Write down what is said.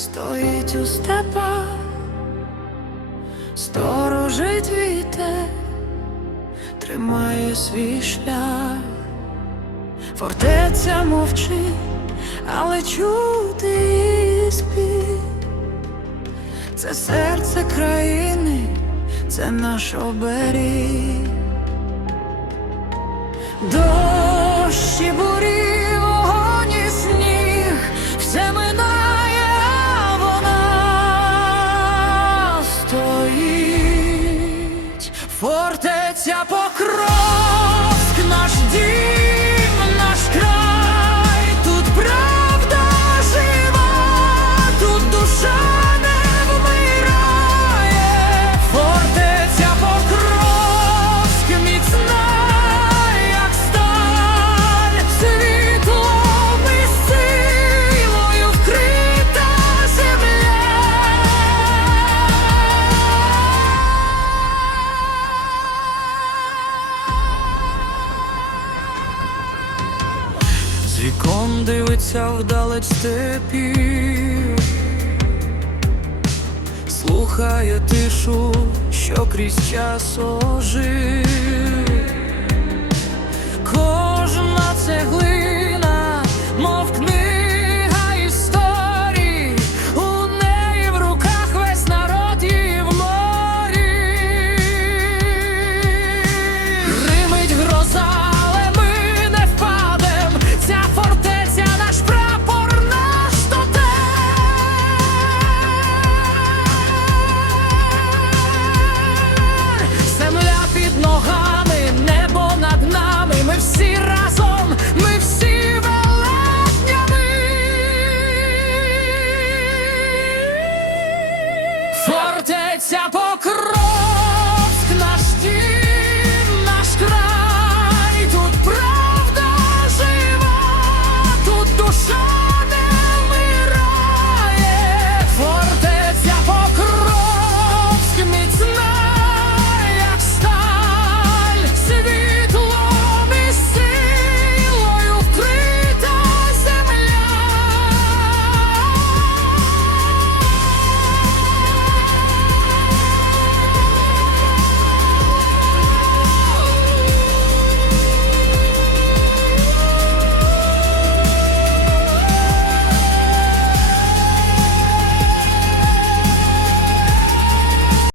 стоїть у степах, сторожить вітер, тримає свій шлях, фортеця мовчить, але чути її спів. Це серце країни, це наш оберіг. Фортеця Покровськ, З дивиться вдалеч степів, слухає тишу, що крізь час ожив. Фортеця